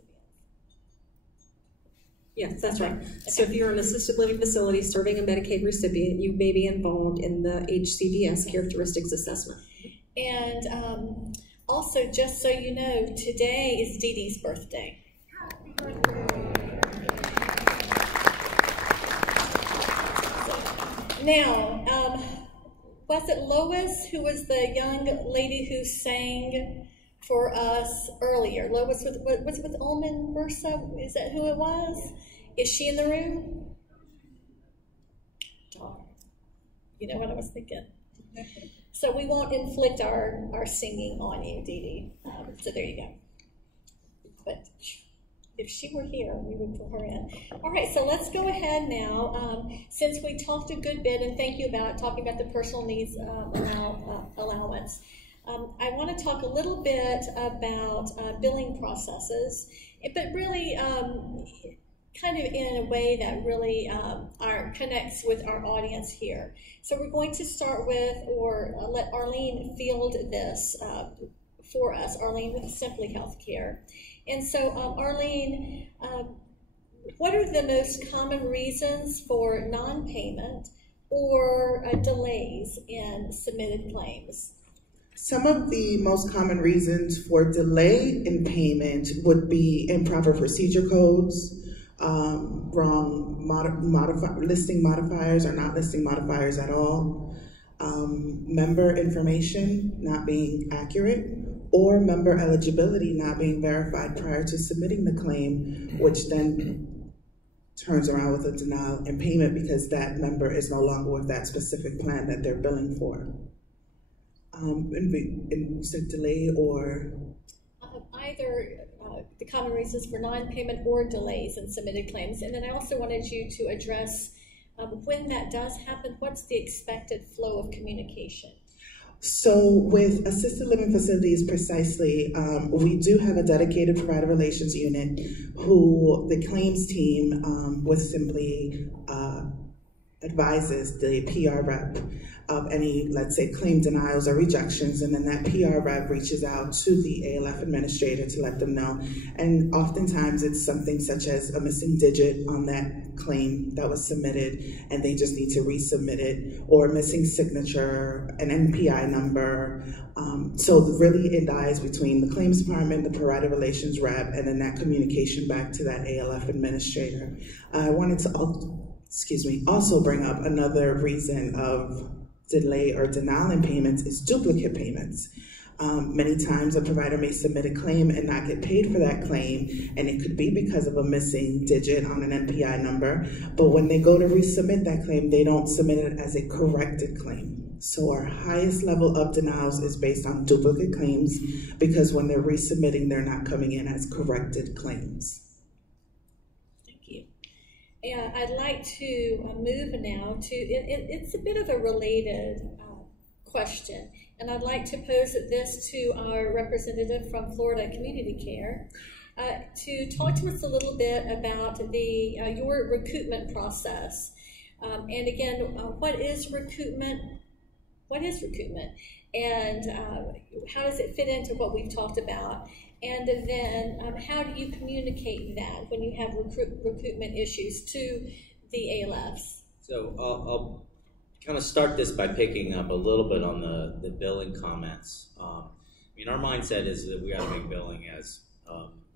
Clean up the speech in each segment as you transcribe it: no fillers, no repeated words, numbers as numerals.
recipients. Yes, that's right. Okay. So if you're in an assisted living facility serving a Medicaid recipient, you may be involved in the HCBS characteristics assessment. And also, just so you know, today is Dee Dee's birthday. Now, was it Lois who was the young lady who sang for us earlier? Lois, was it with Ullman Versa? Is that who it was? Is she in the room? Darn. You know what I was thinking. So we won't inflict our singing on you, Dee Dee. So there you go. But if she were here, we would put her in. All right, so let's go ahead now. Since we talked a good bit, and thank you about talking about the personal needs allowance, I want to talk a little bit about billing processes, but really kind of in a way that really connects with our audience here. So we're going to start with, or let Arlene field this for us, Arlene with Simply Healthcare. And so, Arlene, what are the most common reasons for non-payment or delays in submitted claims? Some of the most common reasons for delay in payment would be improper procedure codes, wrong listing modifiers or not listing modifiers at all, member information not being accurate, or member eligibility not being verified prior to submitting the claim, which then turns around with a denial in payment because that member is no longer with that specific plan that they're billing for. And said delay or? Either the common reasons for non-payment or delays in submitted claims. And then I also wanted you to address when that does happen, what's the expected flow of communication? So with assisted living facilities precisely, we do have a dedicated provider relations unit who the claims team would simply advises the PR rep of any, let's say, claim denials or rejections, and then that PR rep reaches out to the ALF administrator to let them know. And oftentimes it's something such as a missing digit on that claim that was submitted, and they just need to resubmit it, or a missing signature, an NPI number. So really it lies between the claims department, the provider relations rep, and then that communication back to that ALF administrator. I wanted to also bring up another reason of delay or denial in payments is duplicate payments. Many times a provider may submit a claim and not get paid for that claim, and it could be because of a missing digit on an NPI number, but when they go to resubmit that claim, they don't submit it as a corrected claim. So our highest level of denials is based on duplicate claims, because when they're resubmitting, they're not coming in as corrected claims. And I'd like to move now to, it's a bit of a related question, and I'd like to pose this to our representative from Florida Community Care to talk to us a little bit about your recoupment process. And again, what is recoupment? What is recoupment? And how does it fit into what we've talked about? And then how do you communicate that when you have recoupment issues to the ALFs? So I'll kind of start this by picking up a little bit on the billing comments. I mean, our mindset is that we got to make billing as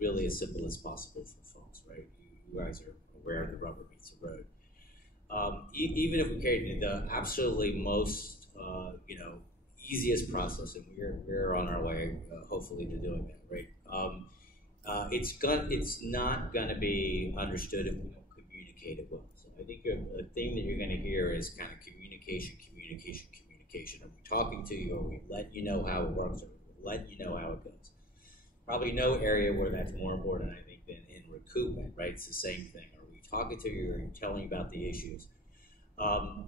really as simple as possible for folks, right? You guys are aware the rubber meets the road. Even if we carry the absolutely most, easiest process, and we're on our way, hopefully, to doing that, right? It's not gonna be understood if we don't communicate it well. So I think the thing that you're gonna hear is kind of communication. Are we talking to you? Are we letting you know how it works? Or letting you know how it goes? Probably no area where that's more important, I think, than in recoupment, right? It's the same thing. Are we talking to you? Or are you telling about the issues?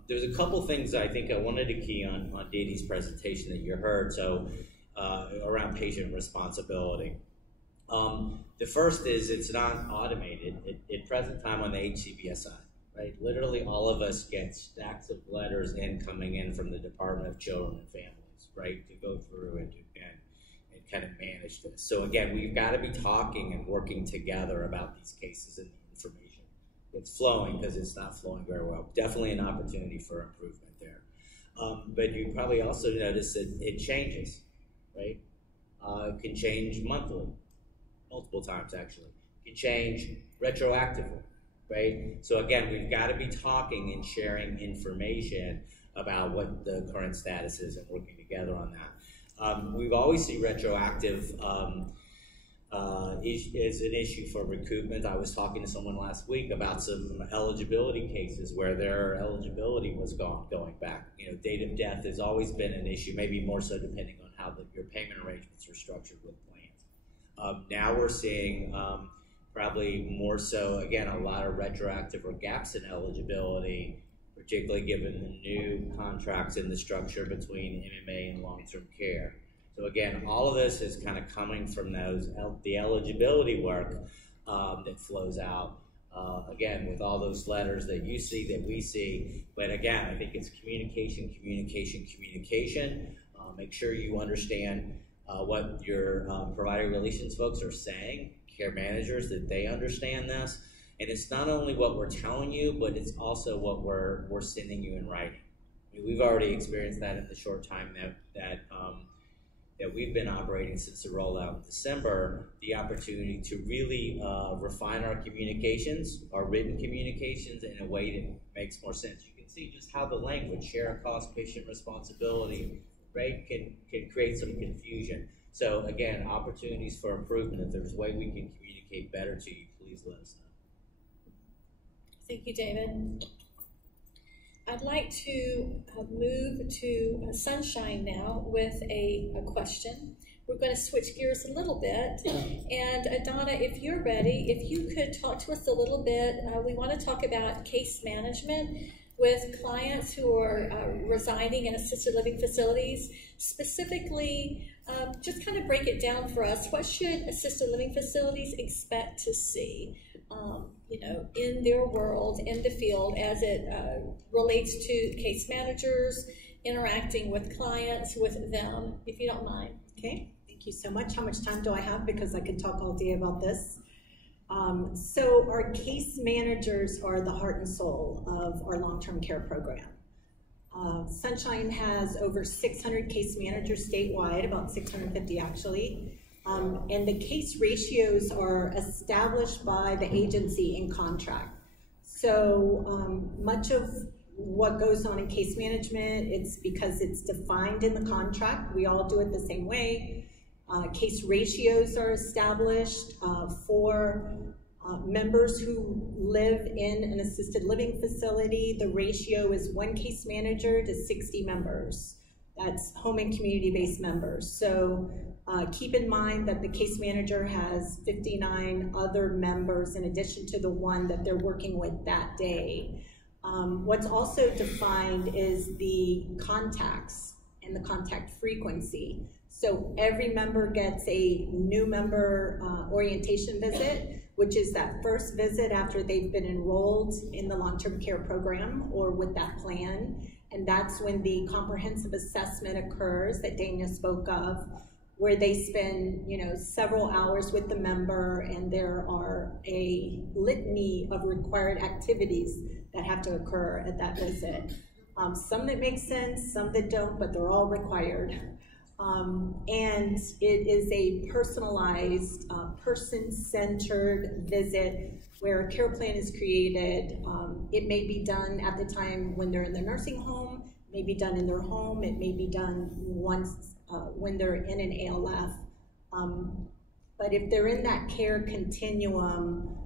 There's a couple things I think I wanted to key on Dee Dee's presentation that you heard, so around patient responsibility. The first is it's not automated at present time on the HCBS side, right? Literally all of us get stacks of letters coming in from the Department of Children and Families, right, to go through and kind of manage this. So again, we've got to be talking and working together about these cases and the information. It's flowing because it's not flowing very well. Definitely an opportunity for improvement there. But you probably also notice that it changes, right? It can change monthly, multiple times actually. It can change retroactively, right? So again, we've got to be talking and sharing information about what the current status is and working together on that. We've always seen retroactive is an issue for recoupment. I was talking to someone last week about some eligibility cases where their eligibility was going back. You know, date of death has always been an issue, maybe more so depending on how your payment arrangements are structured with plans. Now we're seeing probably more so, again, a lot of retroactive or gaps in eligibility, particularly given the new contracts in the structure between MMA and long-term care. So again, all of this is kind of coming from the eligibility work that flows out, again, with all those letters that you see, that we see. But again, I think it's communication, communication, communication. Make sure you understand what your provider relations folks are saying, care managers, that they understand this. And it's not only what we're telling you, but it's also what we're sending you in writing. I mean, we've already experienced that in the short time that we've been operating since the rollout in December, the opportunity to really refine our communications, our written communications, in a way that makes more sense. You can see just how the language, share a cost, patient responsibility, right, can create some confusion. So again, opportunities for improvement. If there's a way we can communicate better to you, please let us know. Thank you, David. I'd like to move to Sunshine now with a question. We're going to switch gears a little bit. And Donna, if you're ready, if you could talk to us a little bit. We want to talk about case management with clients who are residing in assisted living facilities. Specifically, just kind of break it down for us. What should assisted living facilities expect to see you know, in their world, in the field, as it relates to case managers, interacting with clients, with them, if you don't mind. Okay, thank you so much. How much time do I have? Because I could talk all day about this. So our case managers are the heart and soul of our long-term care program. Sunshine has over 600 case managers statewide, about 650 actually. And the case ratios are established by the agency in contract. So much of what goes on in case management, it's because it's defined in the contract. We all do it the same way. Case ratios are established for members who live in an assisted living facility. The ratio is 1 case manager to 60 members. That's home and community-based members. So keep in mind that the case manager has 59 other members in addition to the one that they're working with that day. What's also defined is the contacts and the contact frequency. So every member gets a new member orientation visit, which is that first visit after they've been enrolled in the long-term care program or with that plan. And that's when the comprehensive assessment occurs that Dana spoke of, where they spend, you know, several hours with the member, and there are a litany of required activities that have to occur at that visit. Some that make sense, some that don't, but they're all required. And it is a personalized, person-centered visit where a care plan is created. It may be done at the time when they're in their nursing home, it may be done in their home, it may be done once when they're in an ALF. But if they're in that care continuum,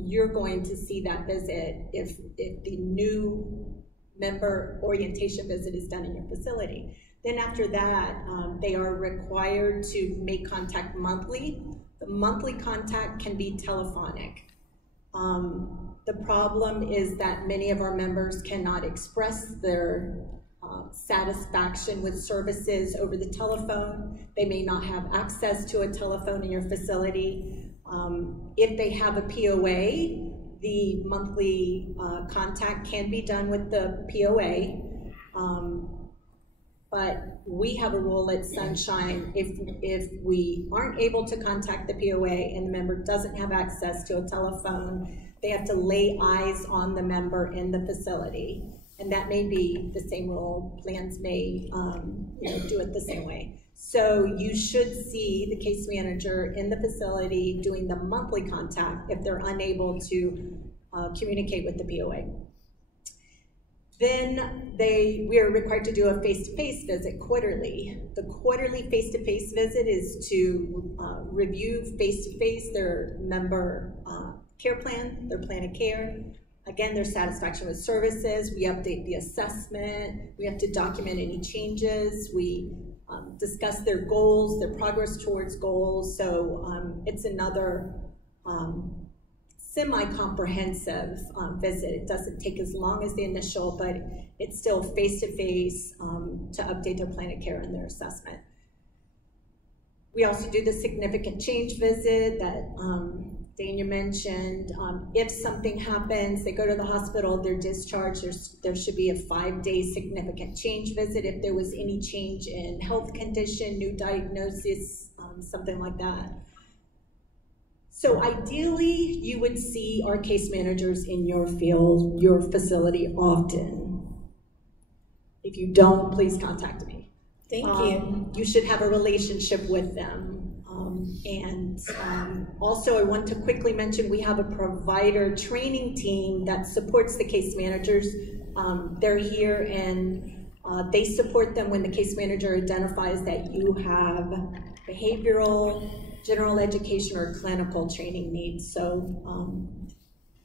you're going to see that visit if the new member orientation visit is done in your facility. Then after that, they are required to make contact monthly. The monthly contact can be telephonic. The problem is that many of our members cannot express their satisfaction with services over the telephone. They may not have access to a telephone in your facility. If they have a POA, the monthly contact can be done with the POA. But we have a rule at Sunshine, if we aren't able to contact the POA and the member doesn't have access to a telephone, they have to lay eyes on the member in the facility. And that may be the same rule. Plans may do it the same way. So you should see the case manager in the facility doing the monthly contact if they're unable to communicate with the POA. Then we are required to do a face-to-face visit quarterly. The quarterly face-to-face visit is to review face-to-face their member care plan, their plan of care. Again, their satisfaction with services. We update the assessment. We have to document any changes. We discuss their goals, their progress towards goals. So it's another semi-comprehensive visit. It doesn't take as long as the initial, but it's still face-to-face to update their plan of care and their assessment. We also do the significant change visit that Dania mentioned. If something happens, they go to the hospital, they're discharged, there should be a 5-day significant change visit if there was any change in health condition, new diagnosis, something like that. So ideally, you would see our case managers in your field, your facility often. If you don't, please contact me. Thank you. You should have a relationship with them. Also, I want to quickly mention we have a provider training team that supports the case managers. They're here and they support them when the case manager identifies that you have behavioral, general education, or clinical training needs. So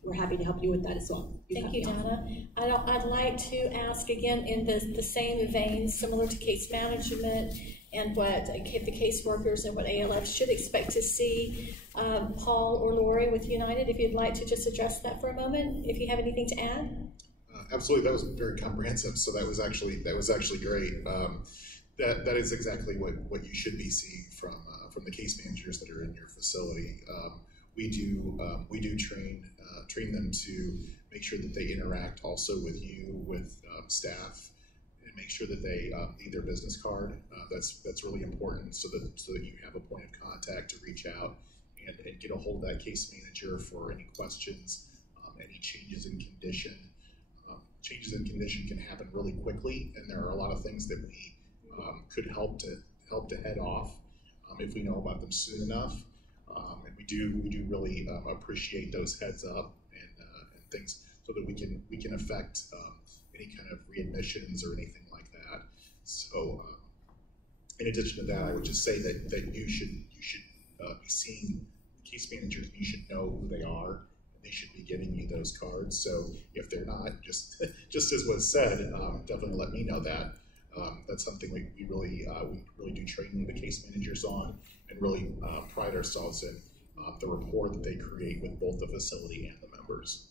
we're happy to help you with that as well. Thank you, Donna. I'd like to ask again in the same vein, similar to case management and what the caseworkers and what ALF should expect to see. Paul or Lori with United, if you'd like to just address that for a moment, if you have anything to add. Absolutely, that was very comprehensive. So that was actually great. That is exactly what you should be seeing from the case managers that are in your facility. We do train them to make sure that they interact also with you, with staff, and make sure that they need their business card. That's really important, so that you have a point of contact to reach out and get a hold of that case manager for any questions, any changes in condition. Changes in condition can happen really quickly, and there are a lot of things that we could help to head off if we know about them soon enough. And we do really appreciate those heads up and things, so that we can affect any kind of readmissions or anything like that. So in addition to that, I would just say that you should be seeing case managers. You should know who they are. They should be giving you those cards. So if they're not, just as was said, definitely let me know that. That's something we really do train the case managers on, and really pride ourselves in the rapport that they create with both the facility and the members.